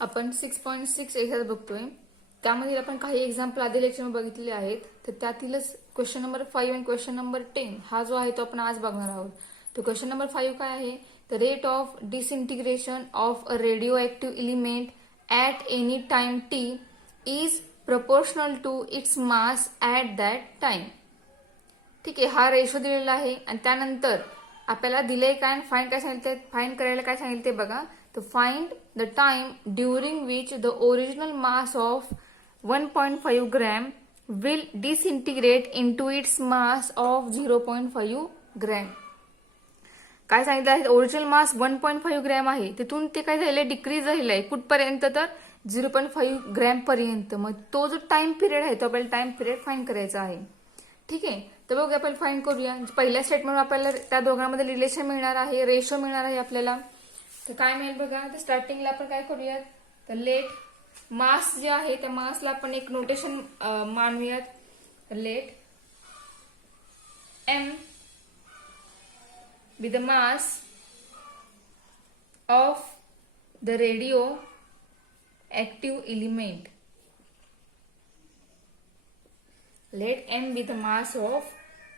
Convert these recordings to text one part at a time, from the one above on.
आपण 6.6 एक्झाम्पल बघतोय. त्यामध्ये आपण काही एक्झाम्पल आधी लेक्चर बघितलेले आहेत. तर त्यातीलच क्वेश्चन नंबर 5 आणि क्वेश्चन नंबर 10 हा जो आहे तो आपण आज बघणार आहोत. तर क्वेश्चन नंबर 5 काय आहे? The rate of disintegration of a radioactive element at any time T is proportional to its mass at that time. ठीक आहे, हा रेशो दिलेला आहे आणि त्यानंतर आपल्याला दिले काय फाइंड काय सांगितले, फाइंड करायला काय सांगितले बघा. तर find the time during which the original mass of 1.5 gram will disintegrate into its mass of 0.5 gram. काय सांगितलं आहे? ओरिजिनल मास 1.5 ग्रॅम आहे, तिथून ते काय झालंय, डिक्रीज झालेलं आहे कुठपर्यंत, तर 0.5 ग्रॅम पर्यंत. मग तो जो टाइम पिरियड आहे तो आपल्याला टाइम पिरियड फाइंड करायचा आहे. ठीक आहे, तर बघूया आपण फाइंड करूया. पहिल्या स्टेटमेंट आपल्याला त्या दोघांमध्ये रिलेशन मिळणार आहे, रेशो मिळणार आहे आपल्याला. तर काय मिळेल बघा. तर स्टार्टिंगला आपण काय करूयात, तर लेट मास जे आहे त्या मासला आपण एक नोटेशन मानूयात. Let M be the mass of the radioactive element. Let m be the mass of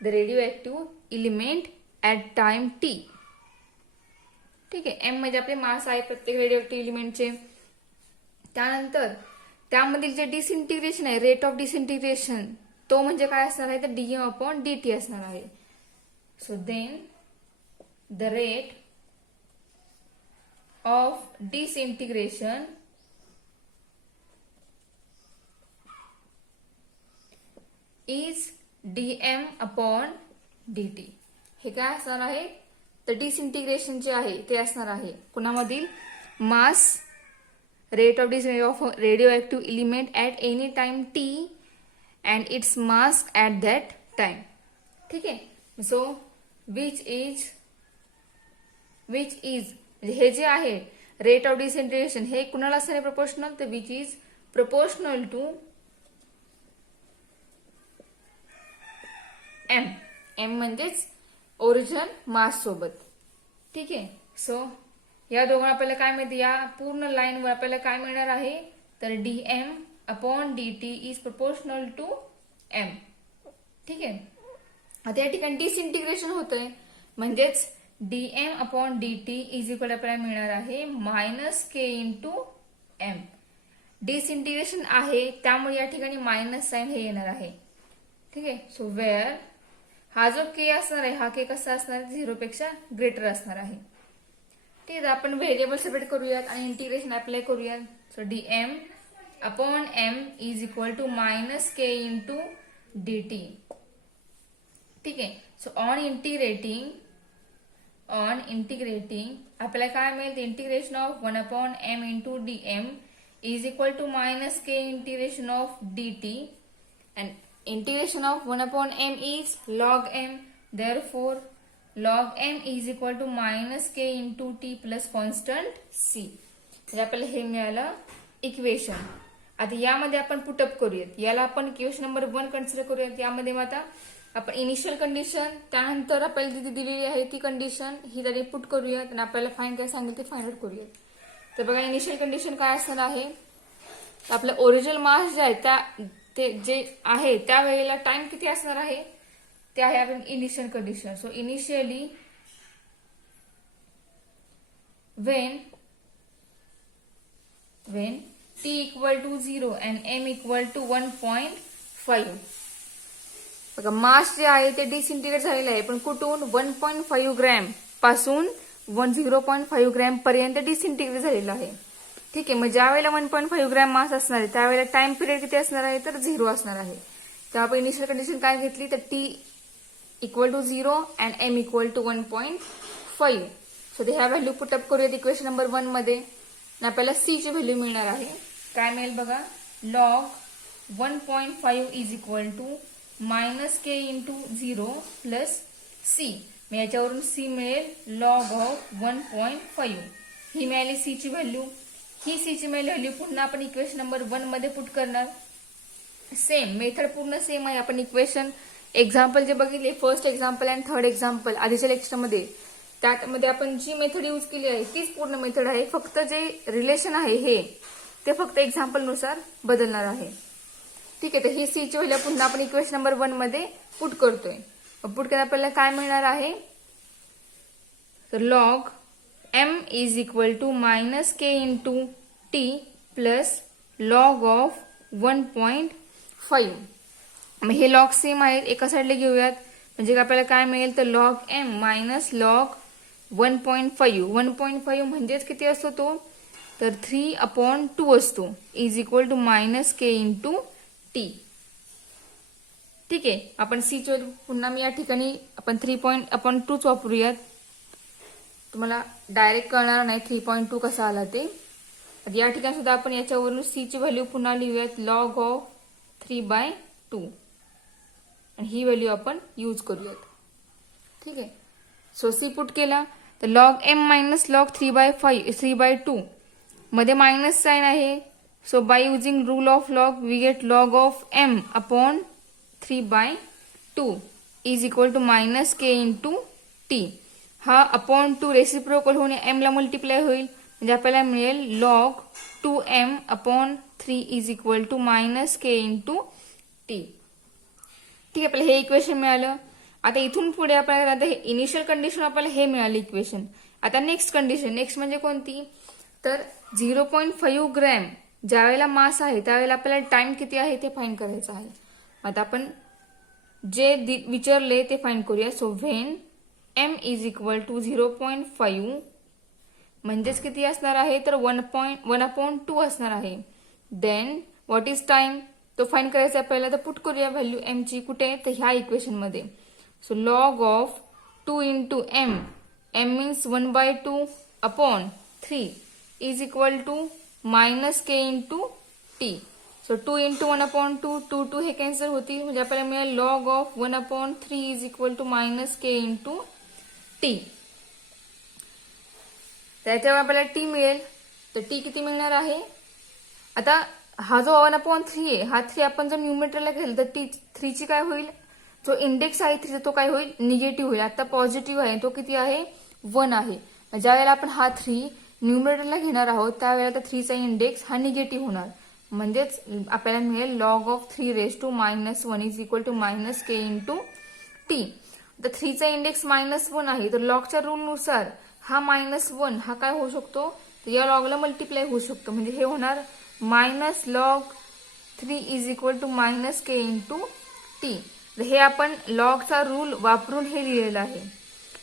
the radioactive element at time t. ठीक आहे, m म्हणजे आपले मास आहे प्रत्येक रेडिओएक्टिव्ह एलिमेंटचे. त्यानंतर त्यामधील जे डिसइंटिग्रेशन आहे, रेट ऑफ डिसइंटिग्रेशन, तो म्हणजे काय असणार आहे, तर dm/dt असणार आहे. So then the rate of disintegration is dm/dt. हे काय असणार आहे, तर डिसइंटिग्रेशन जे आहे ते असणार आहे कुणामधील, mass rate of disintegration of radioactive element at any time T and its mass at that time. ठीक आहे, सो विच इज हे जे आहे रेट ऑफ डिसइंटिग्रेशन हे कुणाला असणार आहे, प्रपोर्शनल. तर which is proportional to M म्हणजेच ओरिजिनल मास सोबत. ठीक आहे, सो या दोघांना आपल्याला काय माहिती, या पूर्ण लाईनवर आपल्याला काय मिळणार आहे, तर dm/dt is proportional to M. ठीक आहे, आता या ठिकाणी डिसइंटिग्रेशन होतंय म्हणजेच dm/dt इज इक्वल आपल्याला मिळणार आहे -k/m. डिसइंटिग्रेशन आहे त्यामुळे या ठिकाणी मायनस साइन हे येणार आहे. ठीक आहे, सो वेअर हा जो के असणार आहे, हा के कसा असणार आहे, 0 पेक्षा ग्रेटर असणार आहे. ठीक आहे, आपण व्हेरिएबल सेपरेट करूयात आणि इंटिग्रेशन अप्लाय करूयात. So dm/m is equal to -k/dt. ठीक आहे, सो ऑन इंटिग्रेटिंग आपल्याला काय मिळेल, integration of 1/m into dm is equal to -k/dt and integration of 1/m is log m. Therefore log m is equal to -k/t plus constant c. म्हणजे आपल्याला हे मिळालं equation. आता यामध्ये आपण पुटअप करूयात, याला आपण इक्वेशन नंबर 1 कन्सिडर करूयात. यामध्ये आता आपण इनिशियल कंडिशन, त्यानंतर आपल्याला जी दिलेली आहे ती कंडिशन ही त्याने पुट करूयात आणि आपल्याला फाइंड काय सांगेल ते फाइंड आउट करूयात. तर बघा, इनिशियल कंडिशन काय असणार आहे, आपलं ओरिजिनल मास जे आहे ते जे आहे त्या वेळेला टाइम किती असणार आहे, ते आहे आपण initial condition. So initially when t equal to 0 and m equal to 1.5. बघा, मास जे आहे ते डिसइंटिग्रेट झालेलं आहे, पण कुठून, 1.5 ग्रॅम पासून 0.5 ग्रॅम पर्यंत डिसइंटिग्रेट झालेलं आहे. ठीक आहे, मग ज्या वेळेला 1.5 ग्रॅम मास असणार आहे त्यावेळेला टाइम पिरियड किती असणार आहे, तर 0 असणार आहे. तर आपण इनिशियल कंडिशन काय घेतली, तर t equal to 0 and m equal to 1.5. So ते ह्या व्हॅल्यू पुटअप करूयात इक्वेशन नंबर 1 मध्ये आणि आपल्याला c ची व्हॅल्यू मिळणार आहे. काय मिळेल बघा, log 1.5 is equal to -k/0 plus c. मग याच्यावरून c मिळेल log ऑफ 1.5. ही मिळाली c ची व्हॅल्यू. ही सी ची व्हॅल्यू पुन्हा आपण इक्वेशन नंबर 1 मध्ये पुट करणार. सेम मेथड पूर्ण सेम आहे. आपण इक्वेशन एक्झाम्पल जे बघितले, first example and third example आधीच्या लेक्चरमध्ये, त्यामध्ये आपण जी मेथड यूज केली आहे तीच पूर्ण मेथड आहे, फक्त जे रिलेशन आहे हे ते फक्त एक्झाम्पल नुसार बदलणार आहे. ठीक आहे, तर ही सी ची व्हॅल्यू पुन्हा आपण इक्वेशन नंबर 1 मध्ये पुट करतोय. पुट केल्यावर आपल्याला काय मिळणार आहे, तर log m is equal to minus K into T plus log of 1.5. मग हे लॉग सेम आहेत, एका साईडला घेऊयात, म्हणजे आपल्याला काय मिळेल, तर लॉग m मायनस लॉग 1.5. 1.5 म्हणजेच किती असतो तो, तर 3/2 असतो, is equal to minus K into T. ठीक आहे, आपण सी ची पुन्हा मी या ठिकाणी आपण 3.2 वापरूयात, तुम्हाला डायरेक्ट कळणार नाही 3.2 कसा आला ते. या ठिकाणी सुद्धा आपण याच्यावरून सी ची व्हॅल्यू पुन्हा लिहूयात, लॉग ऑफ 3/2, आणि ही व्हॅल्यू आपण यूज करूयात. ठीक आहे, सो सी पुट केला तर लॉग m मायनस लॉग 3/2 मध्ये मायनस साइन आहे, so by using rule of log we get log of m upon 3/2 is equal to minus K into t. हा अपॉन 2 रेसिप्रोकल होऊन m ला multiply होईल, म्हणजे आपल्याला मिळेल log 2m upon 3 is equal to minus K into T. ठीक आहे, आपल्याला हे इक्वेशन मिळालं. आता इथून पुढे आपल्याला आता हे इनिशियल कंडिशन आपल्याला हे मिळालं इक्वेशन. आता नेक्स्ट कंडिशन, नेक्स्ट म्हणजे कोणती, तर 0.5 ग्रॅम ज्या वेळेला मास आहे त्यावेळेला आपल्याला टाइम किती आहे ते फाइंड करायचं आहे. आता आपण जे विचारले ते फाइंड करूया. So when m is equal to 0.5 म्हणजेच किती असणार आहे, तर 1/2 असणार आहे. देन व्हॉट इज टाइम, तो फाइंड करायचा पहिला, तर पुट करूया व्हॅल्यू m ची कुठे, तर ह्या इक्वेशन मध्ये. So log of 2 into m, m means 1/2 upon 3 is equal to minus K into t. So 2 into 1/2, 2 हे कॅन्सल होतील, म्हणजे आपल्याला मिळेल log of 1/3 is equal to minus K into t. त्याच्यावर आपल्याला टी मिळेल, तर टी किती मिळणार आहे, आता हा जो 1/3 आहे हा 3 आपण जर न्यूमरेटरला घेतला तर टी 3 ची काय होईल, जो इंडेक्स आहे 3 तो काय होईल, निगेटिव्ह होईल. आता पॉझिटिव्ह आहे तो किती आहे, 1 आहे. ज्या वेळेला आपण हा 3 न्यूमरेटरला घेणार आहोत त्यावेळेला 3 चा इंडेक्स हा निगेटिव्ह होणार, म्हणजेच आपल्याला मिळेल log of 3⁻⁻1 is equal to minus K into t. तर 3 चा इंडेक्स -1 आहे, तर लॉगच्या रूल नुसार हा -1 हा काय होऊ शकतो, तर या लॉगला मल्टिप्लाय होऊ शकतो, म्हणजे हे होणार minus log 3 is equal to minus K into t. हे आपण लॉगचा रूल वापरून हे लिहिलेलं आहे.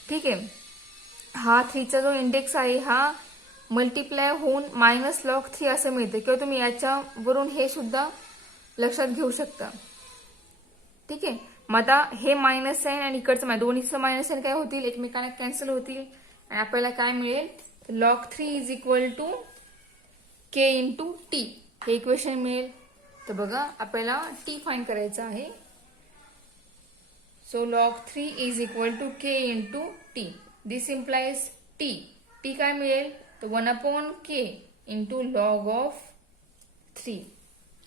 ठीक आहे, हा 3 चा जो इंडेक्स आहे हा मल्टिप्लाय होऊन मायनस लॉग 3 असं मिळतं, किंवा तुम्ही याच्यावरून हे सुद्धा लक्षात घेऊ शकता. ठीक आहे, मग आता हे मायनस साइन आणि इकडचं दोन्हीचं मायनस साइन काय होतील, एकमेकांना कॅन्सल होतील, आणि आपल्याला काय मिळेल, log 3 is equal to k into t हे इक्वेशन मिळेल. तर बघा आपल्याला टी फाइंड करायचं आहे. So log 3 is equal to k into t, this implies t. T काय मिळेल, तर 1/k इंटू लॉग ऑफ 3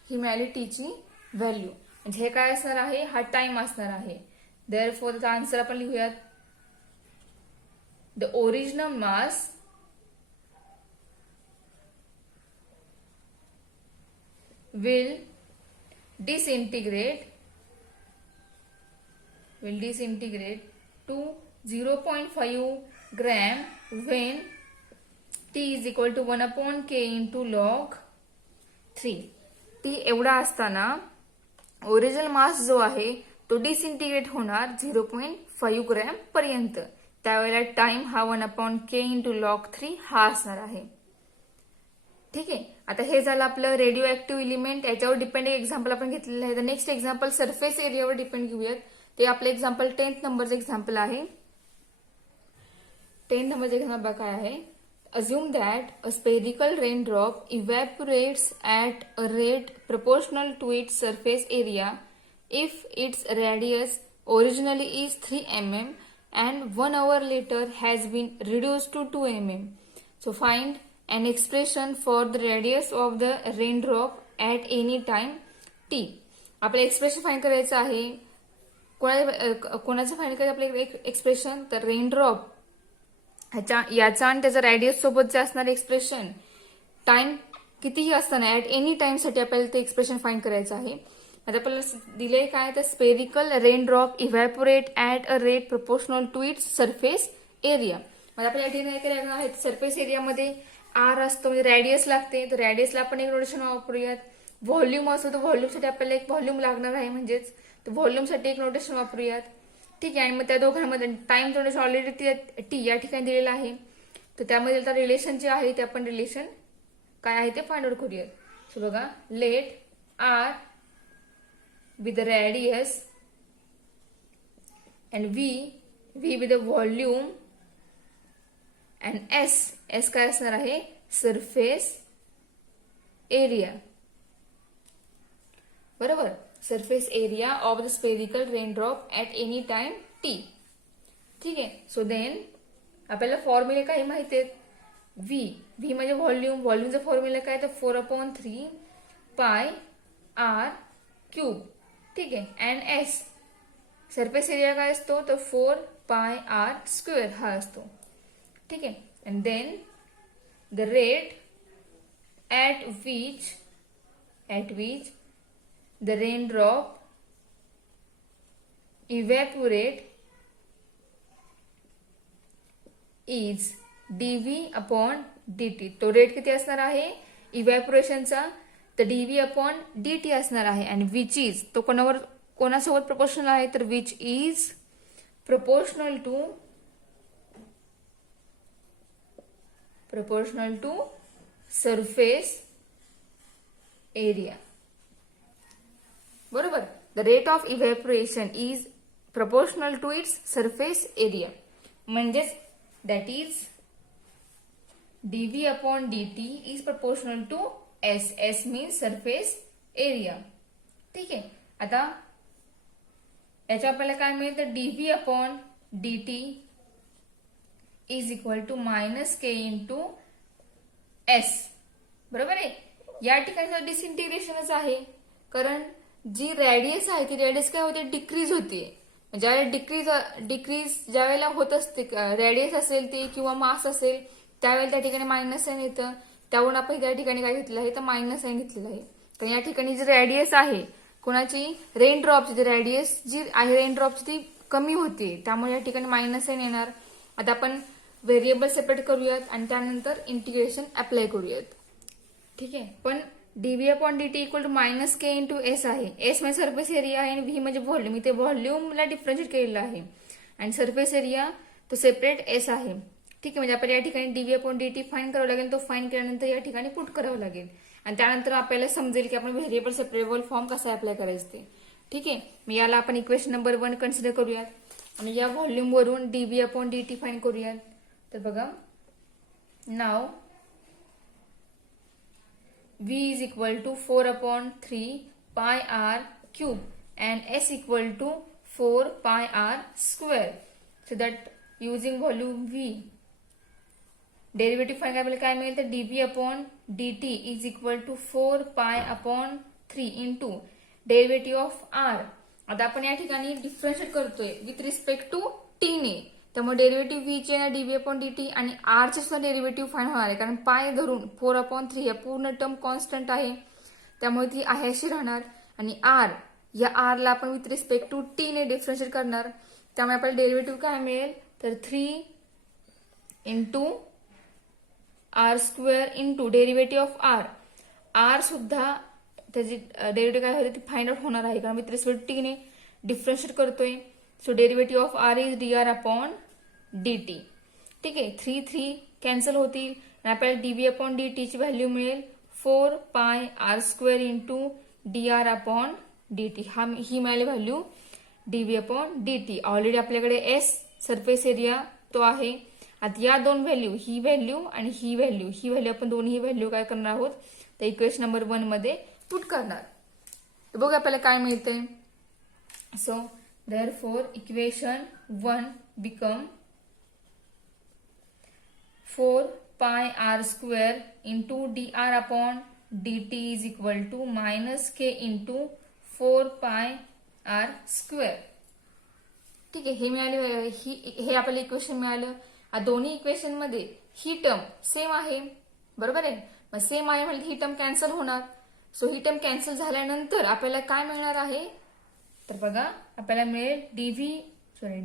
ही मिळाली टी ची व्हॅल्यू. म्हणजे हे काय असणार आहे, हा टाइम असणार आहे. देअरफॉर त्याचा आन्सर आपण लिहूयात, the original mass will disintegrate to 0.5 gram when t is equal to 1/k into log 3. T एवढा असताना ओरिजिनल मास जो आहे तो डिसइंटिग्रेट होणार 0.5 ग्रॅम पर्यंत. त्यावेळेला टाइम हा 1/k into log 3 हा असणार आहे. ठीक आहे, आता हे झालं आपलं रेडिओ ऍक्टिव्ह एलिमेंट, याच्यावर डिपेंड एक्झाम्पल आपण घेतलेलं आहे. तर नेक्स्ट एक्झाम्पल सरफेस एरियावर डिपेंड घेऊयात. ते आपलं एक्झाम्पल 10th नंबरचं एक्झाम्पल आहे. 10th नंबरचं एक्झाम्पल काय आहे, assume that a spherical raindrop evaporates at a rate proportional to its surface area if its radius originally is 3 mm and 1 hour later has been reduced to 2 mm. So find an expression for the radius of the raindrop at any time t. आपलं expression find करायचं आहे. कोणाचं find करायचं आपलं expression, तर raindrop याचा आणि त्याचा रेडियस सोबत जे असणारे एक्सप्रेशन टाइम कितीही असताना ऍट एनी टाइमसाठी आपल्याला ते एक्सप्रेशन फाइंड करायचं आहे. आता आपल्याला दिले काय तर spherical rain drop evaporate at a rate proportional to its surface area. म्हणजे आपल्याला या ठिकाणी काय करायचं आहे, सरफेस एरियामध्ये आर असतो म्हणजे रेडियस लागते, तर रेडियसला आपण एक नोटेशन वापरूयात. व्हॉल्यूम असतो तर व्हॉल्यूमसाठी आपल्याला एक व्हॉल्यूम लागणार आहे, म्हणजेच व्हॉल्यूमसाठी एक नोटेशन वापरूयात. ठीक आहे. आणि मग त्या दोघांमध्ये टाइम नोटेशन ऑलरेडी टी या ठिकाणी दिलेलं आहे, तर त्यामध्ये आता रिलेशन जे आहे ते आपण रिलेशन काय आहे ते फाइंड आउट करूयात. सो बघा, let r with the radius and v with the volume and s काय असणार आहे, सरफेस एरिया. बरोबर, surface area of the spherical raindrop at any time T. ठीक आहे. सो देन आपल्याला फॉर्म्युले काही माहिती आहेत. व्ही म्हणजे व्हॉल्यूम, व्हॉल्यूमचा फॉर्म्युला काय तर 4/3 पाय आर क्यूब. ठीक आहे. अँड एस सरफेस एरिया काय असतो तर 4 पाय आर स्क्वेअर हा असतो. ठीक आहे. And then the rate at which the rain drop evaporate is dv/dt. तो रेट किती असणार आहे इव्हॅपोरेशनचा, तर dv/dt असणार आहे. आणि विच इज तो कोणासोबत प्रपोर्शनल आहे तर which is proportional to surface area. बरोबर, the rate of evaporation is proportional to its surface area. म्हणजेच that is dv/dt is proportional to s. s means surface area. ठीक आहे. आता याच्या आपल्याला काय मिळेल तर dv/dt is equal to -k into s. बरोबर आहे. या ठिकाणी डिसइंटिग्रेशनच आहे, कारण जी रेडियस आहे ती रेडियस काय होते डिक्रीज होते. ज्यावेळेला डिक्रीज ज्यावेळेला होत असते रेडियस असेल ती किंवा मास असेल त्यावेळेला त्या ठिकाणी मायनस साइन येतं. त्यावरून आपण त्या ठिकाणी काय घेतलेलं आहे तर मायनस साइन घेतलेलं आहे. तर या ठिकाणी जी रेडियस आहे कोणाची रेन ड्रॉपची रेडियस जी आहे रेन ड्रॉपची ती कमी होते, त्यामुळे या ठिकाणी मायनस साइन येणार. आता आपण व्हेरिएबल सेपरेट करूयात आणि त्यानंतर इंटिग्रेशन अप्लाय करूयात. ठीक आहे. पण dv/dt equal to -k into s आहे. एस म्हणजे सरफेस एरिया आहे आणि व्ही म्हणजे व्हॉल्यूम. इथे व्हॉल्यूमला डिफरन्शिएट केलेलं आहे आणि सरफेस एरिया तो सेपरेट एस आहे. ठीक आहे. म्हणजे आपण या ठिकाणी dv/dt फाइंड करावं लागेल. तो फाइंड केल्यानंतर या ठिकाणी पुट करावं लागेल आणि त्यानंतर आपल्याला समजेल की आपण व्हेरिएबल सेपरेबल फॉर्म कसा अप्लाय करायचं ते. ठीक आहे. मग याला आपण इक्वेशन नंबर 1 कन्सिडर करूयात आणि या व्हॉल्यूम वरून dv/dt फाइंड करूयात. तर बघा, नाव v is equal to 4/3 pi r cube and s equal to 4 pi r square. So that using volume v derivative find करायला काय मिळेल तर dv/dt is equal to 4 pi/3 into derivative of r. आता आपण या ठिकाणी डिफरन्शिएट करतोय with respect to t ने, त्यामुळे डेरिव्हेटिव्ह v चे ना dv/dt आणि r चे सुद्धा डेरिव्हेटिव्ह फाइंड होणार आहे, कारण पाय धरून 4/3 या पूर्ण टर्म कॉन्स्टंट आहे त्यामुळे ती आहे अशी राहणार. आणि r या r ला आपण विथ रिस्पेक्ट टू t ने डिफरन्शिएट करणार, त्यामुळे आपल्याला डेरिव्हेटिव्ह काय मिळेल तर 3 into r square into derivative of r. r सुद्धा त्याची डेरिव्हेटिव्ह काय होते ती फाइंड आउट होणार आहे, कारण विथ रिस्पेक्ट t ने डिफरन्शिएट करतोय. So derivative of r is dr/dt. ठीक आहे. 3 कॅन्सल होतील आणि आपल्याला dv/dt ची व्हॅल्यू मिळेल 4 पाय r स्क्वेअर इंटू dr/dt. ही मिळाली व्हॅल्यू dv/dt. ऑलरेडी आपल्याकडे s सरफेस एरिया तो आहे. आता या दोन व्हॅल्यू ही व्हॅल्यू आणि ही व्हॅल्यू आपण दोन्ही व्हॅल्यू काय करणार आहोत तर इक्वेशन नंबर 1 मध्ये पुट करणार. बघा आपल्याला काय मिळतंय. So therefore equation 1 become 4 pi r square into dr/dt is equal to -k into 4 pi r square. ठीक आहे. हे मिळाले, हे आपल्याला इक्वेशन मिळालं. या दोन्ही इक्वेशन मध्ये ही टर्म सेम आहे, बरोबर आहे. मग सेम आहे म्हणजे ही टर्म कॅन्सल होणार. सो ही टर्म कॅन्सल झाल्यानंतर आपल्याला काय मिळणार आहे, तर बघा आपल्याला मिळेल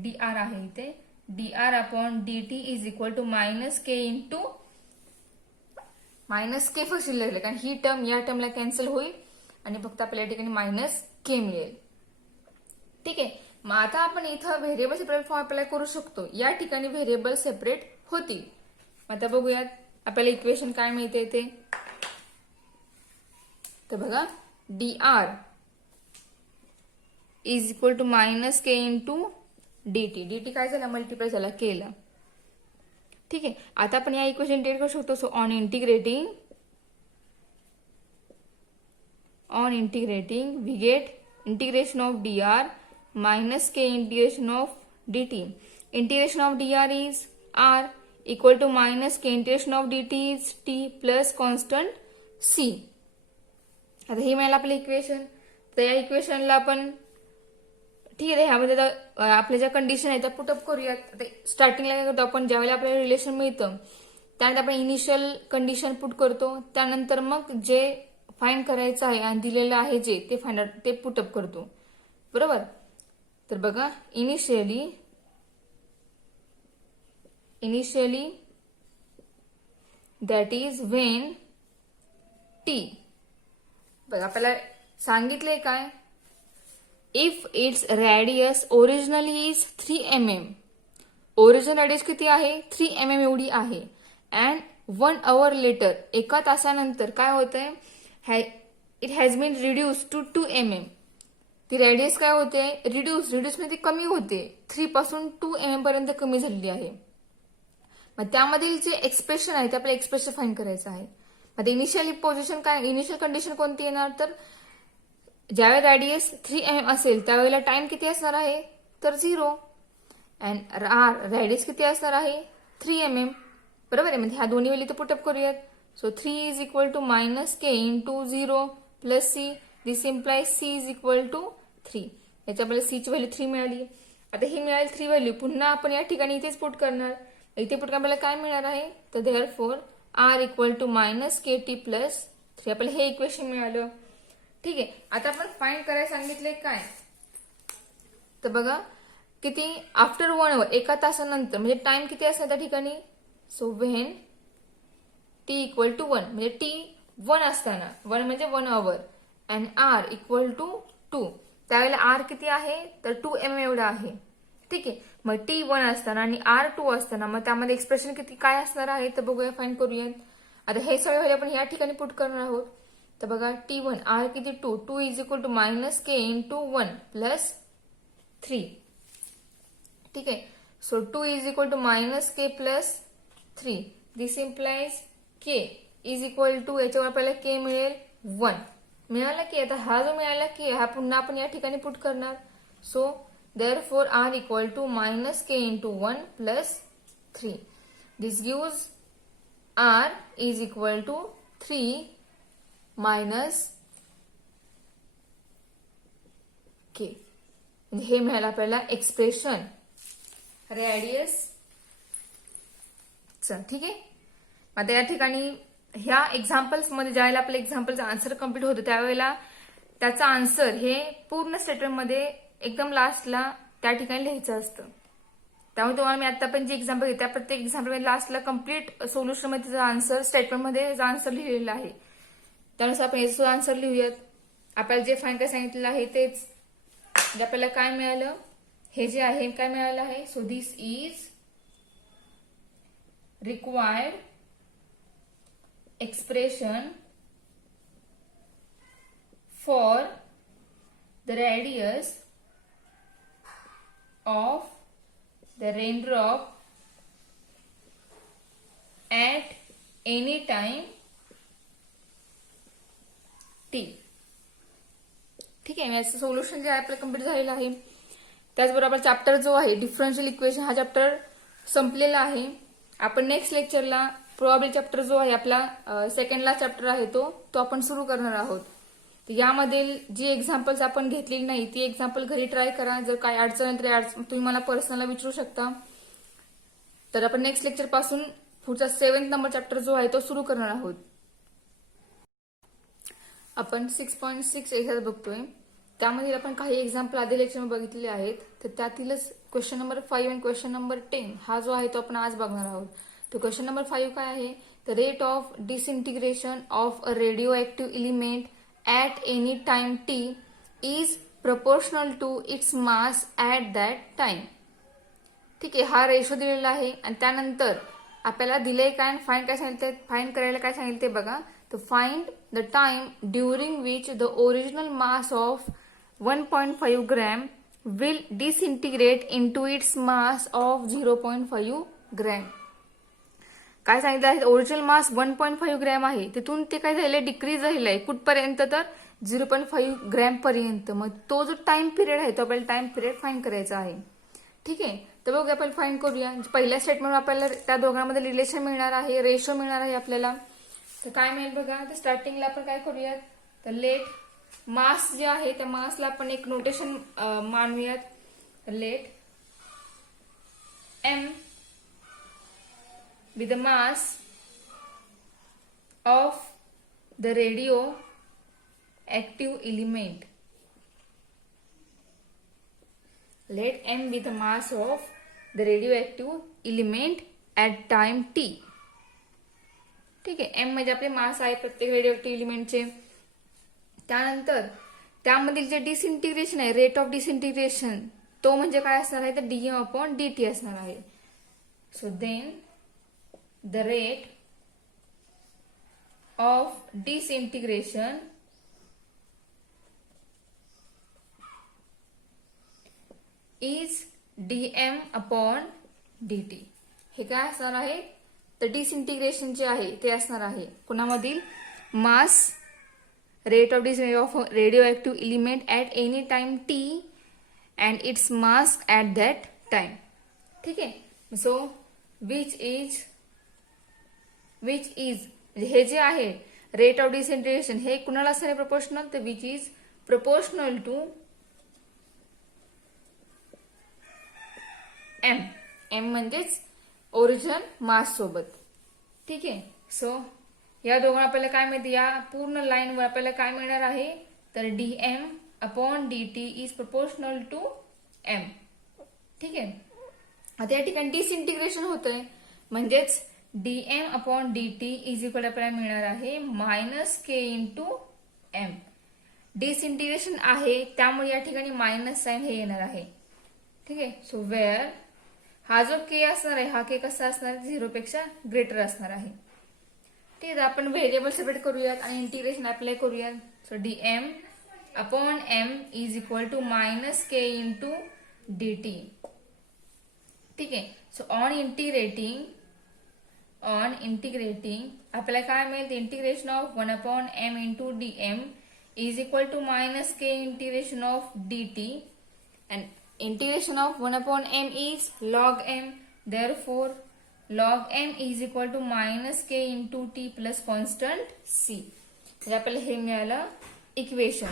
डी आर आहे इथे, dr upon dt is equal to minus K into minus k first लिहिलं, कारण ही टर्म या टर्मला कॅन्सल होईल आणि फक्त आपल्याला या ठिकाणी मायनस के मिळेल. ठीक आहे. मग आता आपण इथं व्हेरिएबल सेपरेट फॉर्म अप्लाय करू शकतो. या ठिकाणी व्हेरिएबल सेपरेट होतील. आता बघूयात आपल्याला इक्वेशन काय मिळते ते. तर बघा dr is equal to minus K into dt काय झाला, मल्टिप्लाय झाला केला. ठीक आहे. आता आपण या इक्वेशन इंटिग्रेट करू शकतो. So on integrating we get integration of dr minus k integration of dt. Integration of dr is r equal to minus k integration of dt is t plus constant c. आता हे मिळालं आपलं equation. तर या इक्वेशनला आपण ठीक आहे ह्यामध्ये आपल्या ज्या कंडिशन आहेत त्या पुटअप करूयात. स्टार्टिंगला काय करतो आपण, ज्यावेळेला आपल्याला रिलेशन मिळतं त्यानंतर आपण इनिशियल कंडिशन पुट करतो, त्यानंतर मग जे फाइंड करायचं आहे आणि दिलेलं आहे जे ते पुटअप करतो, बरोबर. तर बघा initially that is when T, बघा आपल्याला सांगितलंय काय, if it's radius originally is 3 mm, original radius किती आहे 3 mm एवढी आहे, अँड 1 hour लेटर, एका तासानंतर काय होतंय, it has been reduce to 2 mm. ती रॅडियस काय होते, रिड्यूस म्हणजे कमी होते, 3 पासून 2 mm पर्यंत कमी झालेली आहे. मग त्यामधील जे एक्सप्रेशन आहे ते आपल्याला एक्सप्रेशन फाइंड करायचं आहे. मग इनिशियल पोझिशन काय, इनिशियल कंडिशन कोणती येणार, तर ज्यावेळेला रॅडियस 3 mm असेल त्यावेळेला टाइम किती असणार आहे, तर 0, अँड रॅडियस किती असणार आहे 3 mm, बरोबर आहे. म्हणजे ह्या दोन्ही वेळी तर पुटअप करूयात. So 3 is equal to minus K into 0 plus c, this implies c is equal to 3. याच्या आपल्याला सी ची व्हॅल्यू 3 मिळाली. आता ही मिळाली 3 व्हॅल्यू, पुन्हा आपण या ठिकाणी इथेच पुट करणार. इथे पुट आपल्याला काय मिळणार आहे, तर therefore r equal to minus k t plus 3. आपल्याला हे इक्वेशन मिळालं. ठीक आहे. आता आपण फाइंड करायला सांगितलंय काय, तर बघा किती, आफ्टर 1 hour, एका तासानंतर, म्हणजे टाइम किती असणार त्या ठिकाणी, so when t equal to 1, म्हणजे टी 1 असताना, 1 म्हणजे 1 hour, and r equal to 2, त्यावेळेला आर किती आहे, तर 2 mm एवढा आहे. ठीक आहे. मग टी 1 असताना आणि आर 2 असताना मग त्यामध्ये एक्सप्रेशन किती काय असणार आहे, तर बघूया, फाइंड करूयात. आता हे सगळे व्हॅल्यू आपण या ठिकाणी पुट करणार आहोत. तर बघा T1 आर किती 2 is equal to minus K into 1 plus 3. ठीक आहे. So 2 is equal to minus k plus 3, this implies k is equal to, याच्यावर आपल्याला के मिळेल 1. मिळाला की, आता हा जो मिळाला की हा पुन्हा आपण या ठिकाणी पुट करणार. So therefore r equal to minus K into 1 plus 3, this gives r is equal to 3 minus k. हे मिळालं आपल्याला एक्सप्रेशन रॅडियस. ठीक आहे. आता या ठिकाणी ह्या एक्झाम्पल्स मध्ये ज्यावेळेला आपल्या एक्झाम्पलचा आन्सर कम्प्लीट होतो त्यावेळेला त्याचा आन्सर हे पूर्ण स्टेटमेंट मध्ये एकदम लास्टला त्या ठिकाणी लिहायचं असतं. त्यामुळे तुम्हाला मी आता पण जे एक्झाम्पल घेते त्या प्रत्येक एक्झाम्पल मध्ये लास्टला कम्प्लीट सोल्युशन मध्ये त्याचा आन्सर स्टेटमेंट मध्ये आन्सर लिहिलेला आहे. त्यानुसार आपण याचा आन्सर लिहूयात. आपल्याला जे फाइंड काय सांगितलेलं आहे तेच, म्हणजे आपल्याला काय मिळालं, हे जे आहे काय मिळालं आहे. So this is required expression for the radius of the raindrop at any time t. ठीक आहे. याचं सोल्युशन जे आहे आपलं कम्प्लीट झालेलं आहे. त्याचबरोबर चॅप्टर जो आहे डिफरन्शियल इक्वेशन हा चॅप्टर संपलेला आहे. आपण नेक्स्ट लेक्चरला प्रोबॅबिलिटी चॅप्टर जो आहे आपला सेकंड लास्ट चॅप्टर आहे तो आपण सुरू करणार आहोत. तर यामधील जी एक्झाम्पल्स आपण घेतलेली नाही ती एक्झाम्पल घरी ट्राय करा. जर काय अडचण आहे तर तुम्ही मला पर्सनलला विचारू शकता. तर आपण नेक्स्ट लेक्चर पासून पुढचा 7th नंबर चॅप्टर जो आहे तो सुरू करणार आहोत. आपण 6.6 एखादा बघतोय. त्यामध्ये आपण काही एक्झाम्पल आधी लेक्चर बघितलेले आहेत. तर त्यातीलच क्वेश्चन नंबर 5 आणि क्वेश्चन नंबर 10 हा जो आहे तो आपण आज बघणार आहोत. तो क्वेश्चन नंबर 5 काय आहे? The rate of disintegration of a radioactive element at any time t is proportional to its mass at that time. ठीक आहे, हा रेशो दिलेला आहे आणि त्यानंतर आपल्याला दिले काय फाइंड काय सांगितले, फाइंड करायला काय सांगितले बघा. तर find the time during which the original mass of 1.5 gram will disintegrate into its mass of 0.5 gram. काय सांगितलं आहे? ओरिजिनल मास 1.5 ग्रॅम आहे, तिथून ते काय झाले डिक्रीज झालेलं आहे कुठपर्यंत, तर 0.5 ग्रॅम पर्यंत. मग तो जो टाइम पिरियड आहे तो आपल्याला टाइम पिरियड फाइंड करायचा आहे. ठीक आहे, तर बघूया आपण फाइंड करूया. पहिल्या स्टेटमेंट आपल्याला त्या दोघांमध्ये रिलेशन मिळणार आहे, रेशो मिळणार आहे आपल्याला. तर काय मिळेल बघा. तर स्टार्टिंगला आपण काय करूयात, तर लेट मास जे आहे त्या मासला आपण एक नोटेशन मानूयात. Let m with the mass of the radioactive element. Let m be the mass of the radioactive element at time t. ठीक आहे, m म्हणजे आपले मास आहे प्रत्येक रेडिओएक्टिव्ह एलिमेंटचे. त्यानंतर त्यामधील जे डिसइंटिग्रेशन आहे, रेट ऑफ डिसइंटिग्रेशन, तो म्हणजे काय असणार आहे, तर dm/dt असणार आहे. So then the rate of disintegration is dm/dt. हे काय असणार आहे, तर डिसइंटिग्रेशन जे आहे ते असणार आहे कुणामधील, mass rate of disintegration of radioactive element at any time t and its mass at that time. ठीक आहे, सो विच इज हे जे आहे रेट ऑफ डिसइंटिग्रेशन हे कुणाला असणार आहे प्रपोर्शनल, तर which is proportional to m. म्हणजेच ओरिजिनल मास सोबत. ठीक आहे, सो या दोघांना आपल्याला काय माहिती, या पूर्ण लाईनवर आपल्याला काय मिळणार आहे, तर dm/dt is proportional to m. ठीक आहे, आता या ठिकाणी डिसइंटिग्रेशन होतंय म्हणजेच dm/dt इज इक्वल आपल्याला मिळणार आहे -k/m. डिसइंटिग्रेशन आहे त्यामुळे या ठिकाणी मायनस साइन हे येणार आहे. ठीक आहे, सो वेअर हा जो k असणार आहे, हा k कसा असणार, 0 पेक्षा ग्रेटर असणार आहे. ठीक आहे, आपण व्हेरिएबल सेपरेट करूयात आणि इंटिग्रेशन अप्लाय करूयात. So dm/m is equal to -k/dt. ठीक आहे, सो ऑन इंटिग्रेटिंग आपल्याला काय मिळेल, integration of 1/m into dm is equal to -k/dt and integration of 1/m is log m. Therefore log m is equal to -k/t plus constant c. म्हणजे आपल्याला हे मिळालं equation.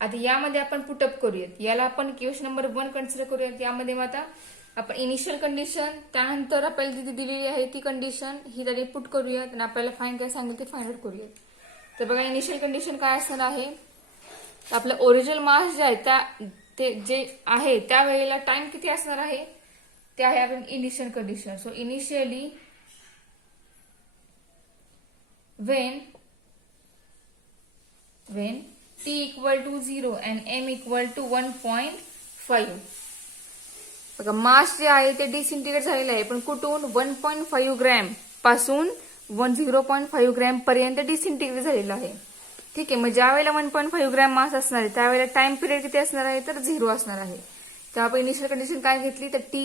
आता यामध्ये आपण पुटअप करूयात, याला आपण इक्वेशन नंबर 1 कन्सिडर करूयात. यामध्ये मग आता आपण इनिशियल कंडिशन, त्यानंतर आपल्याला जिथे दिलेली आहे ती कंडिशन ही त्याने पुट करूयात आणि आपल्याला फाइंड काय सांगेल ते फाइंड आउट करूयात. तर बघा इनिशियल कंडिशन काय असणार आहे, आपलं ओरिजिनल मास जे आहे ते जे आहे त्यावेळेला टाइम किती असणार आहे, ते आहे आपण initial condition. So initially when t equal to 0 and m equal to 1.5. बघा मास जे आहे ते डिसइंटिग्रेट झालेलं आहे, पण कुठून, 1.5 ग्रॅम पासून 0.5 ग्रॅम पर्यंत डिसइंटिग्रेट झालेलं आहे. ठीक आहे, मग ज्या वेळेला 1.5 ग्रॅम मास असणार आहे त्यावेळेला टाइम पिरियड किती असणार आहे, तर 0 असणार आहे. तर आपण इनिशियल कंडिशन काय घेतली, तर t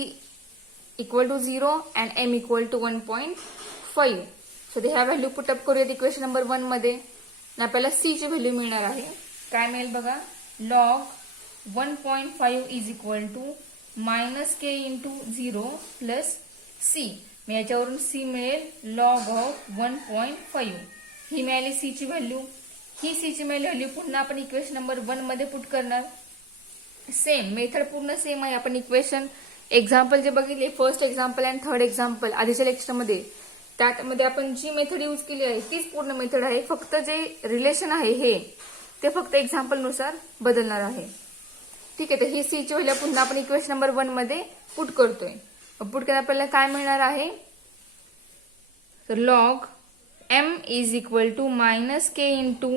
equal to 0 and m equal to 1.5. So ह्या व्हॅल्यू पुटअप करूयात इक्वेशन नंबर 1 मध्ये आणि आपल्याला c ची व्हॅल्यू मिळणार आहे. काय मिळेल बघा, log 1.5 is equal to -k/0 plus c. मग याच्यावरून c मिळेल log ऑफ 1.5. ही मिळाली c ची व्हॅल्यू. ही c ची व्हॅल्यू पुन्हा आपण इक्वेशन नंबर 1 मध्ये पुट करणार. सेम मेथड पूर्ण सेम आहे. आपण इक्वेशन एक्झाम्पल जे बघितले, first example and third example आधीच्या लेक्चरमध्ये, त्यामध्ये आपण जी मेथड यूज केली आहे तीच पूर्ण मेथड आहे. फक्त जे रिलेशन आहे हे ते फक्त एक्झाम्पल नुसार बदलणार आहे. ठीक आहे. तर ही सी ची व्हॅल्यू पुन्हा आपण इक्वेशन नंबर 1 मध्ये पुट करतोय. पुट केल्यावर आपल्याला काय मिळणार आहे, तर log m is equal to minus K into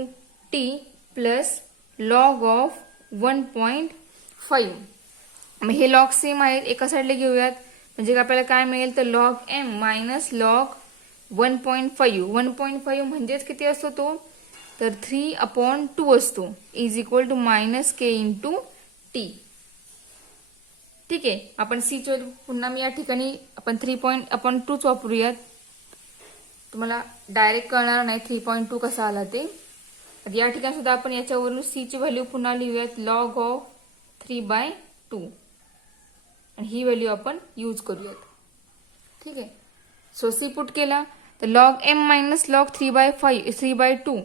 T plus log of 1.5. मग हे लॉग सेम आहेत, एका साईडला घेऊयात. म्हणजे आपल्याला काय मिळेल, तर लॉग m मायनस लॉग 1.5. 1.5 म्हणजेच किती असतो तो, तर 3/2 असतो, is equal to minus K into T. ठीक आहे. आपण सी ची पुन्हा मी या ठिकाणी आपण 3.2 वापरूयात. तुम्हाला डायरेक्ट कळणार नाही 3.2 कसा आला ते. तर या ठिकाणी सुद्धा आपण याच्यावरून सी ची व्हॅल्यू पुन्हा लिहूयात, लॉग ऑफ 3/2, आणि ही व्हॅल्यू आपण यूज करूयात. ठीक आहे. सो सी पुट केला तर लॉग m मायनस लॉग 3/2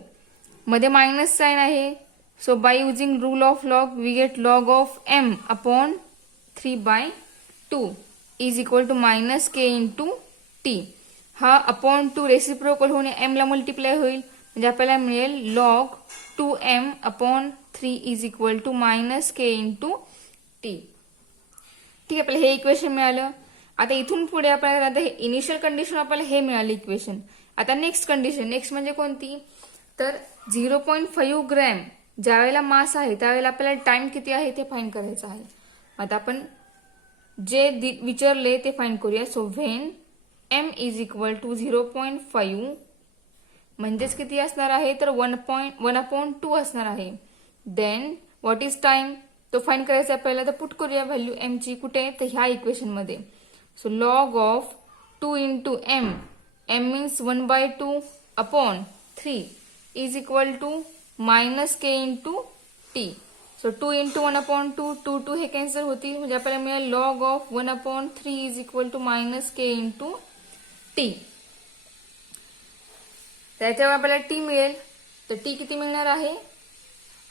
मध्ये मायनस साइन आहे. So by using rule of log we get log of m upon 3/2 is equal to minus K into t. हा अपॉन 2 रेसिप्रोकल होऊन m ला multiply होईल, म्हणजे आपल्याला मिळेल log 2m upon 3 is equal to minus K into T. ठीक आहे. आपल्याला हे इक्वेशन मिळालं. आता इथून पुढे आपल्याला आता हे इनिशियल कंडिशन आपल्याला हे मिळालं इक्वेशन. आता नेक्स्ट कंडिशन, नेक्स्ट म्हणजे कोणती, तर 0.5 ग्रॅम ज्यावेळेला मास आहे त्यावेळेला आपल्याला टाइम किती आहे ते फाइंड करायचं आहे. आता आपण जे विचारले ते फाइंड करूया. So when m is equal to 0.5 म्हणजेच किती असणार आहे, तर 1/2 असणार आहे. देन व्हॉट इज टाइम, तो फाइंड करायचा आपल्याला. तर पुट करूया व्हॅल्यू m ची कुठे, तर ह्या इक्वेशन मध्ये. So log of 2 into m, m means 1/2 upon 3 is equal to minus K into t. So 2 into 1/2, 2 हे कॅन्सल होतील, म्हणजे आपल्याला मिळेल log of 1/3 is equal to minus K into t. त्याच्यावर आपल्याला टी मिळेल. तर टी किती मिळणार आहे,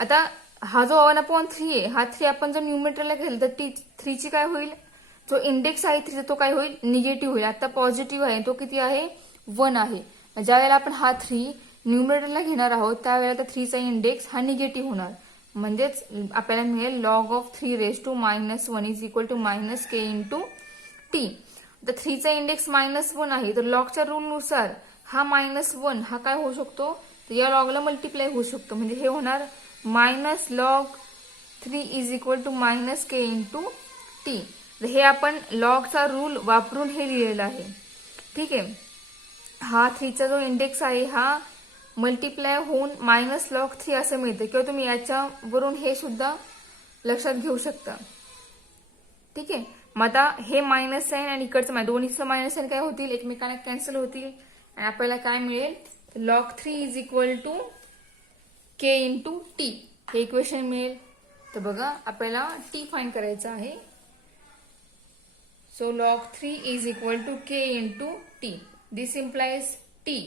आता हा जो 1/3 आहे, हा 3 आपण जर न्यूमरेटरला घेतला तर टी 3 ची काय होईल, जो इंडेक्स आहे 3 तो काय होईल, निगेटिव्ह होईल. आता पॉझिटिव्ह आहे, तो किती आहे, 1 आहे. ज्या वेळेला आपण हा 3 न्यूमरेटरला घेणार आहोत त्यावेळेला 3 चा इंडेक्स हा निगेटिव्ह होणार, म्हणजेच आपल्याला मिळेल log of 3⁻⁻1 is equal to minus K into t. तर 3 चा इंडेक्स -1 आहे, तर लॉगच्या रूल नुसार हा -1 हा काय होऊ शकतो, तर या लॉगला मल्टिप्लाय होऊ शकतो, म्हणजे हे होणार minus log 3 is equal to minus K into t. हे आपण लॉगचा रूल वापरून हे लिहिलेलं आहे. ठीक आहे. हा 3 चा जो इंडेक्स आहे हा मल्टिप्लाय होऊन मायनस लॉग 3 असं मिळतं, किंवा तुम्ही याच्यावरून हे सुद्धा लक्षात घेऊ शकता. ठीक आहे. मग आता हे मायनस साइन आणि इकडचं दोन्हीचं मायनस साइन काय होतील, एकमेकांना कॅन्सल होतील, आणि आपल्याला काय मिळेल, log 3 is equal to k into t हे इक्वेशन मिळेल. तर बघा आपल्याला टी फाइंड करायचं आहे. So log 3 is equal to k into t. This implies t.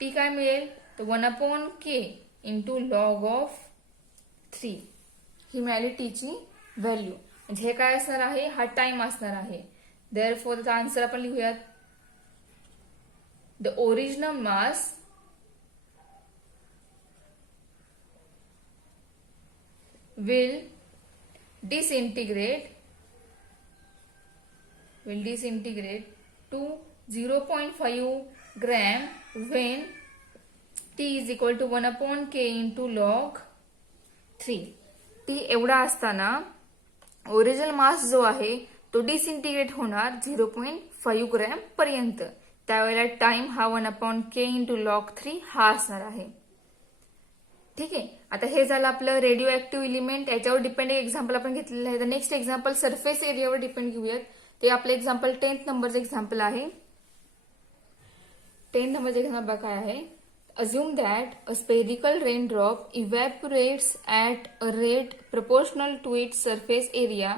T काय मिळेल, तर 1/k इंटू लॉग ऑफ 3 ही मिळाली टी ची व्हॅल्यू. म्हणजे हे काय असणार आहे, हा टाइम असणार आहे. देअरफॉर त्याचा आन्सर आपण लिहूयात, the original mass will disintegrate to 0.5 gram when t is equal to 1/k into log 3. t एवढा असताना ओरिजिनल मास जो आहे तो डिसइंटिग्रेट होणार 0.5 ग्रॅम पर्यंत. त्यावेळेला टाइम हा 1/k into log 3 हा असणार आहे. ठीक आहे. आता हे झालं आपलं रेडिओ ऍक्टिव्ह एलिमेंट, याच्यावर डिपेंड एक्झाम्पल आपण घेतलेलं आहे. तर नेक्स्ट एक्झाम्पल सरफेस एरियावर डिपेंड घेऊयात. ते आपलं एक्झाम्पल 10th नंबरचं एक्झाम्पल आहे. 10th नंबरचं एक्झाम्पल काय आहे, assume that a spherical raindrop evaporates at a rate proportional to its surface area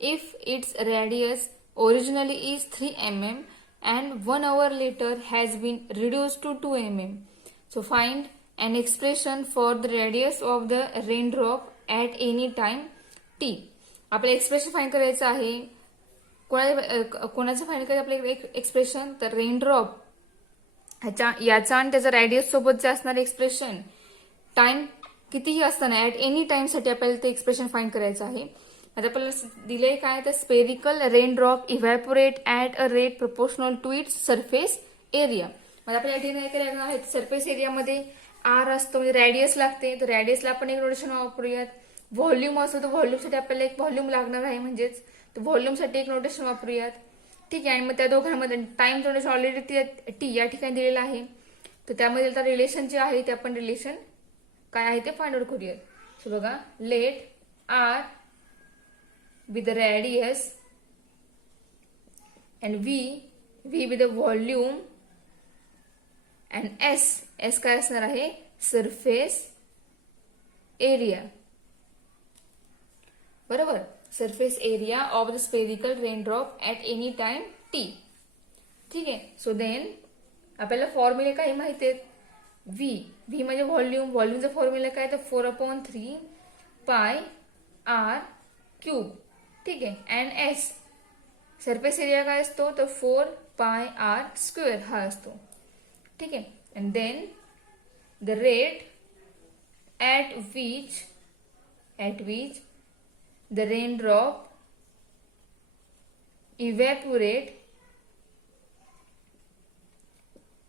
if its radius originally is 3 mm and 1 hour later has been reduced to 2 mm. So find an expression for the radius of the raindrop at any time t. आपल्याला expression find करायचं आहे कोणाचं find करायचं आपल्याकडे एक expression, तर raindrop याचा आणि त्याचा रेडियस सोबत जे असणारे एक्सप्रेशन टाइम कितीही असताना ऍट एनी टाइमसाठी आपल्याला ते एक्सप्रेशन फाइंड करायचं आहे. आता आपल्याला दिलंय काय, तर spherical raindrop evaporate at a rate proportional to its surface area. म्हणजे आपल्याला या ठिकाणी काय करायचं आहे, सरफेस एरियामध्ये आर असतो म्हणजे रेडियस लागते, तर रेडियसला आपण एक नोटेशन वापरूयात. व्हॉल्यूम असतो तर व्हॉल्यूमसाठी आपल्याला एक व्हॉल्यूम लागणार आहे, म्हणजेच व्हॉल्यूमसाठी एक नोटेशन वापरूयात. ठीक आहे. आणि मग त्या दोघांमध्ये टाइम नोटेशन ऑलरेडी टी या ठिकाणी दिलेलं आहे, तर त्यामध्ये आता रिलेशन जे आहे ते आपण रिलेशन काय आहे ते फाइंड आउट करूयात. सो बघा, let r with the radius and v with the volume and s काय असणार आहे, सरफेस एरिया. बरोबर, surface area of the spherical raindrop at any time T. ठीक आहे. सो देन आपल्याला फॉर्म्युले काही माहिती आहेत. व्ही म्हणजे व्हॉल्यूम, व्हॉल्यूमचा फॉर्म्युला काय, तर 4/3 पाय आर क्यूब. ठीक आहे. अँड एस सरफेस एरिया काय असतो, तर 4 पाय आर स्क्वेअर हा असतो. ठीक आहे. And then the rate at which the raindrop evaporate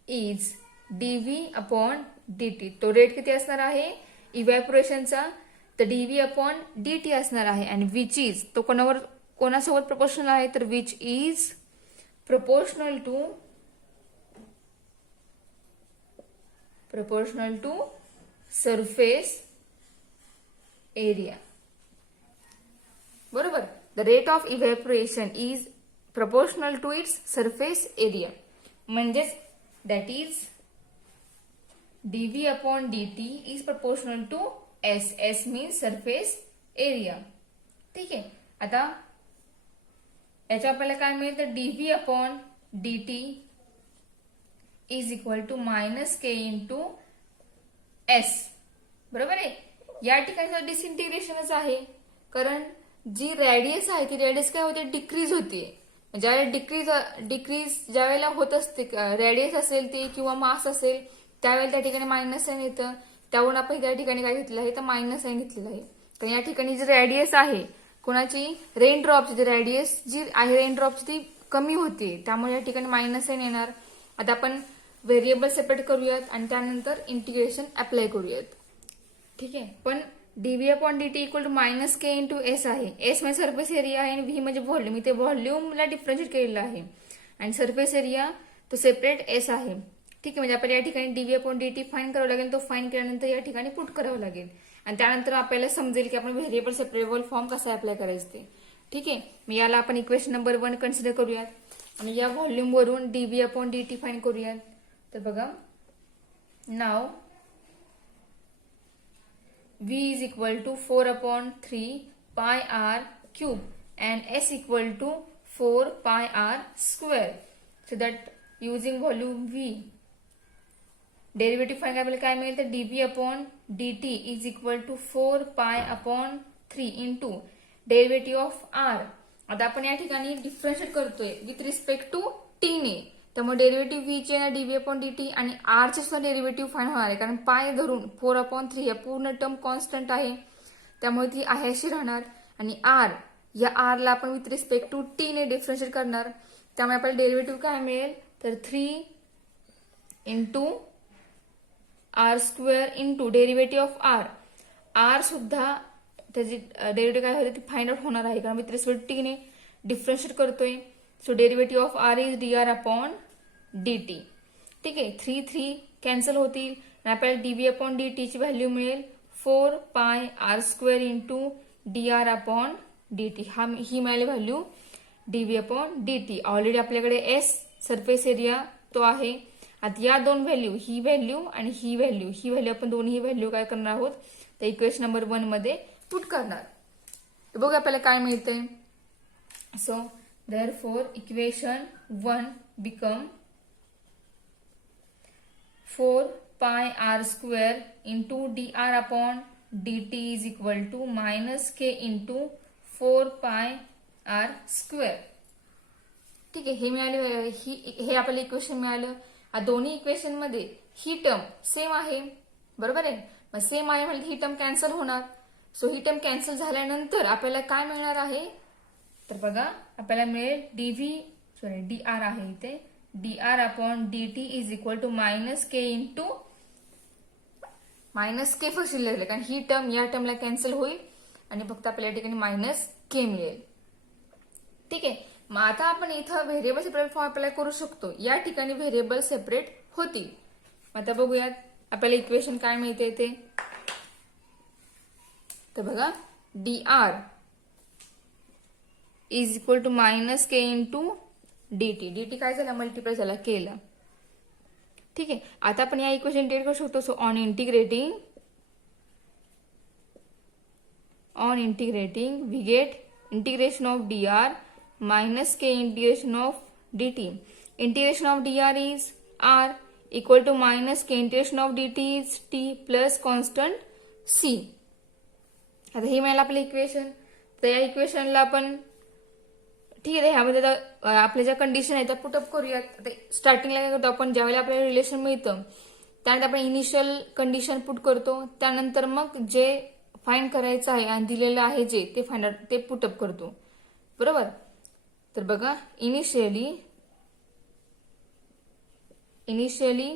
is dv/dt. तो रेट किती असणार आहे इव्हॅपोरेशनचा, तर dv/dt असणार आहे. आणि विच इज तो कोणासोबत प्रपोर्शनल आहे, तर which is proportional to surface area. बरोबर, the rate of evaporation is proportional to its surface area. म्हणजेच that is dv/dt is proportional to s. s means surface area. ठीक आहे. आता याच्या आपल्याला काय मिळेल, तर dv/dt is equal to -k into s. बरोबर आहे. या ठिकाणी डिसइंटिग्रेशनच आहे, कारण जी रेडियस आहे ती रेडियस काय होते, डिक्रीज होते. ज्यावेळेला डिक्रीज ज्या वेळेला होत असते, रेडियस असेल ते किंवा मास असेल, त्यावेळेला त्या ठिकाणी मायनस साइन येतं. त्यावरून आपण त्या ठिकाणी काय घेतलेलं आहे, तर मायनस साइन घेतलेलं आहे. तर या ठिकाणी जी रेडियस आहे कोणाची, रेनड्रॉपची रेडियस जी आहे रेनड्रॉपची ती कमी होते, त्यामुळे या ठिकाणी मायनस साइन येणार. आता आपण व्हेरिएबल सेपरेट करूयात आणि त्यानंतर इंटिग्रेशन अप्लाय करूयात. ठीक आहे. पण dv/dt equal to -k into s आहे. s म्हणजे सरफेस एरिया आहे आणि v म्हणजे व्हॉल्यूम. इथे व्हॉल्यूमला डिफरन्शिएट केलेलं आहे आणि सरफेस एरिया तो सेपरेट s आहे. ठीक आहे. म्हणजे आपल्याला या ठिकाणी dv/dt फाइंड करावं लागेल. तो फाइंड केल्यानंतर या ठिकाणी पुट करावं लागेल आणि त्यानंतर आपल्याला समजेल की आपण व्हेरिएबल सेपरेबल फॉर्म कसा अप्लाय करायचं ते. ठीक आहे. मग याला आपण इक्वेशन नंबर 1 कन्सिडर करूयात आणि या व्हॉल्यूम वरून dv/dt फाइंड करूयात. तर बघा, नाव v is equal to 4/3 pi r cube and s equal to 4 pi r square. So that using volume v, derivative find करायला काय मिळेल, तर dv/dt is equal to 4 pi/3 into derivative of r. आता आपण या ठिकाणी डिफरन्शिएट करतोय with respect to t ने, त्यामुळे डेरिव्हेटिव्ह v चे dv/dt आणि r चे सुद्धा डेरिव्हेटिव्ह फाइंड होणार आहे, कारण पाय धरून 4/3 या पूर्ण टर्म कॉन्स्टंट आहे, त्यामुळे ती आहे अशी राहणार. आणि r या r ला आपण विथ रिस्पेक्ट टू t ने डिफरन्शिएट करणार, त्यामुळे आपल्याला डेरिव्हेटिव्ह काय मिळेल, तर 3 into r² into derivative of r. r सुद्धा त्याची डेरिव्हेटिव्ह काय होते ती फाइंड आउट होणार आहे, कारण विथ रिस्पेक्ट टी ने डिफरन्शिएट करतोय. So derivative of r is dr/dt. ठीक आहे. 3 कॅन्सल होतील आणि आपल्याला dv/dt ची व्हॅल्यू मिळेल 4 pi r² into dr/dt. ही मिळाली व्हॅल्यू dv/dt. ऑलरेडी आपल्याकडे s सरफेस एरिया तो आहे. आता या दोन व्हॅल्यू, ही व्हॅल्यू आणि ही व्हॅल्यू आपण दोन्ही व्हॅल्यू काय करणार आहोत, तर इक्वेशन नंबर 1 मध्ये पुट करणार. बघा आपल्याला काय मिळतंय. So therefore equation 1 become 4 pi r² into dr/dt is equal to -k into 4 pi r². ठीक आहे, हे मिळाले, हे आपल्याला इक्वेशन मिळालं. दोन्ही इक्वेशन मध्ये ही टर्म सेम आहे, बरोबर आहे. मग सेम आहे म्हणजे ही टर्म कॅन्सल होणार. सो ही टर्म कॅन्सल झाल्यानंतर आपल्याला काय मिळणार आहे, तर बघा आपल्याला मिळेल dr आहे इथे, dr upon dt is equal to minus K into minus k फक्त शिल्लक राहील, कारण ही टर्म या टर्मला कॅन्सल होईल आणि फक्त आपल्याला या ठिकाणी मायनस के मिळेल. ठीक आहे, मग आता आपण इथं व्हेरिएबल सेपरेट फॉर्म अप्लाय करू शकतो. या ठिकाणी व्हेरिएबल सेपरेट होतील. आता बघूयात आपल्याला इक्वेशन काय मिळते ते. तर बघा dr is equal to minus K into dt काय झाला, मल्टिप्लाय झाला केला. ठीक आहे, आता आपण या इक्वेशन इंटिग्रेट करू शकतो. So on integrating we get integration of dr minus k integration of dt. Integration of dr is r equal to minus k integration of dt is t plus constant c. आता हे मिळालं आपलं equation. तर या इक्वेशनला आपण ठीक आहे, ह्यामध्ये आपल्या ज्या कंडिशन आहेत त्या पुटअप करूयात. आता स्टार्टिंगला काय करतो आपण, ज्यावेळेला आपल्याला रिलेशन मिळतं त्यानंतर आपण इनिशियल कंडिशन पुट करतो, त्यानंतर मग जे फाइंड करायचं आहे आणि दिलेलं आहे जे ते पुटअप करतो, बरोबर. तर बघा initially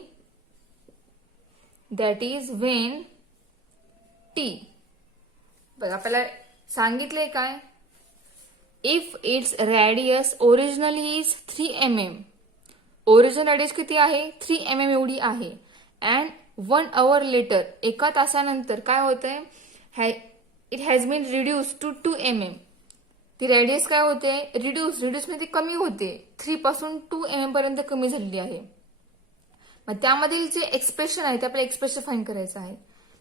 that is when T, बघा आपल्याला सांगितलंय काय, if it's radius originally is 3 mm, original radius किती आहे 3 mm एवढी आहे, अँड 1 hour लेटर, एका तासानंतर काय होतंय, it has been reduce to 2 mm. ती रॅडियस काय होते, रिड्यूस म्हणजे कमी होते, 3 पासून 2 mm पर्यंत कमी झालेली आहे. मग त्यामधील जे एक्सप्रेशन आहे ते आपल्याला एक्सप्रेशन फाइंड करायचं आहे.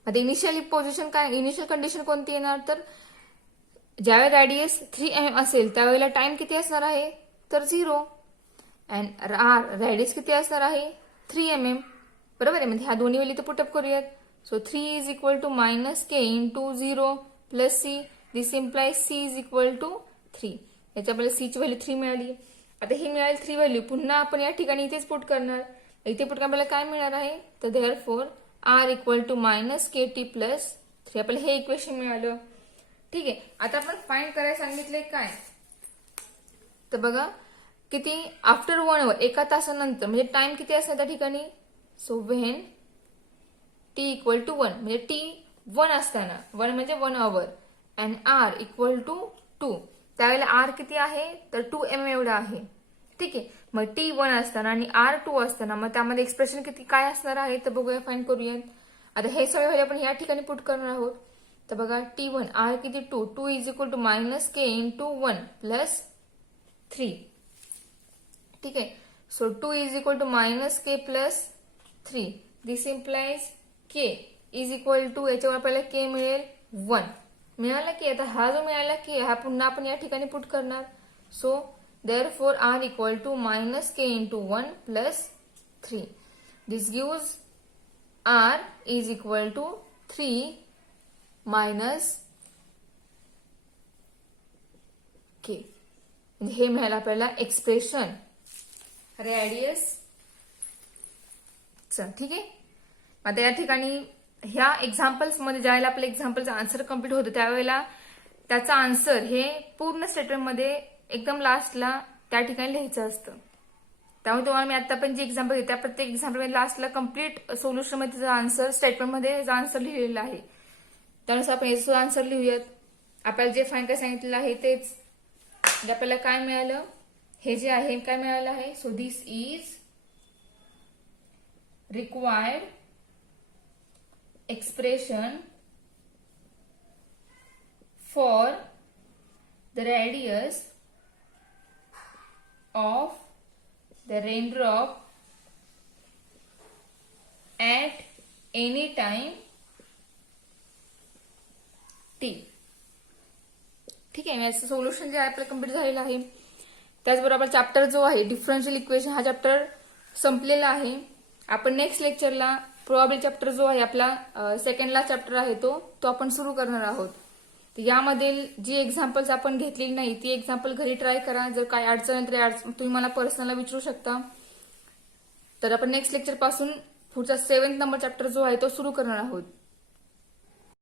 मग इनिशियल पोझिशन काय, इनिशियल कंडिशन कोणती येणार, तर ज्यावेळेला रॅडियस 3 mm असेल त्यावेळेला टाइम किती असणार आहे, तर 0, अँड रॅडियस किती असणार आहे 3 mm, बरोबर आहे. म्हणजे ह्या दोन्ही वेळी तर पुटअप करूयात. So 3 is equal to minus K into 0 plus c, this implies c is equal to 3. याच्या आपल्याला सी ची व्हॅल्यू 3 मिळाली. आता ही मिळाली 3 व्हॅल्यू, पुन्हा आपण या ठिकाणी इथेच पुट करणार. इथे पुट आपल्याला काय मिळणार आहे, तर therefore r equal to minus k t plus 3, आपल्याला हे इक्वेशन मिळालं. ठीक आहे, आता आपण फाइंड करायला सांगितले काय, तर बघा किती, आफ्टर 1 hour, एका तासानंतर, म्हणजे टाइम किती असणार त्या ठिकाणी, so when t equal to 1, म्हणजे टी 1 असताना, 1 म्हणजे 1 hour, and r equal to 2, त्यावेळेला आर किती आहे, तर 2 mm एवढा आहे. ठीक आहे, मग टी 1 असताना आणि आर 2 असताना मग त्यामध्ये एक्सप्रेशन किती काय असणार आहे, तर बघूया, फाइंड करूयात. आता हे सगळे व्हॅल्यू आपण या ठिकाणी पुट करणार आहोत. तर बघा T1 आर किती 2 is equal to minus K into 1 plus 3. ठीक आहे, so 2 is equal to minus k plus 3, this implies k is equal to, याच्यावर आपल्याला के मिळेल 1, मिळाला की. आता हा जो मिळाला की हा पुन्हा आपण या ठिकाणी पुट करणार. So therefore r equal to minus K into 1 plus 3, this gives r is equal to 3 minus k, म्हणजे हे मिळालं आपल्याला एक्सप्रेशन रॅडियस. ठीक आहे, आता या ठिकाणी ह्या एक्झाम्पल्स मध्ये ज्यावेळेला आपल्या एक्झाम्पलचा आन्सर कम्प्लीट होतो त्यावेळेला त्याचा आन्सर हे पूर्ण स्टेटमेंट मध्ये एकदम लास्टला त्या ठिकाणी लिहायचं असतं. त्यामुळे तुम्हाला मी आता पण जे एक्झाम्पल घेते त्या प्रत्येक एक्झाम्पल लास्टला कम्प्लीट सोल्युशन मध्ये त्याचा आन्सर स्टेटमेंट मध्ये आन्सर लिहिलेला आहे. त्यानुसार आपण याचं आन्सर लिहूयात. आपल्याला जे फाइंड काय सांगितलेलं आहे तेच, आपल्याला काय मिळालं, हे जे आहे काय मिळालं आहे. So this is required expression for the radius of the raindrop at any time t. ठीक आहे, याचं सोल्युशन जे आहे आपलं कम्प्लीट झालेलं आहे. त्याचबरोबर चॅप्टर जो आहे डिफरन्शियल इक्वेशन हा चॅप्टर संपलेला आहे. आपण नेक्स्ट लेक्चरला प्रोबॅबिलिटी चॅप्टर जो आहे आपला सेकंड लास्ट चॅप्टर आहे तो आपण सुरू करणार आहोत. तर यामधील जी एक्झाम्पल्स आपण घेतलेली नाही ती एक्झाम्पल घरी ट्राय करा. जर काय अडचण आहे तर तुम्ही मला पर्सनलला विचारू शकता. तर आपण नेक्स्ट लेक्चर पासून पुढचा 7th नंबर चॅप्टर जो आहे तो सुरू करणार आहोत.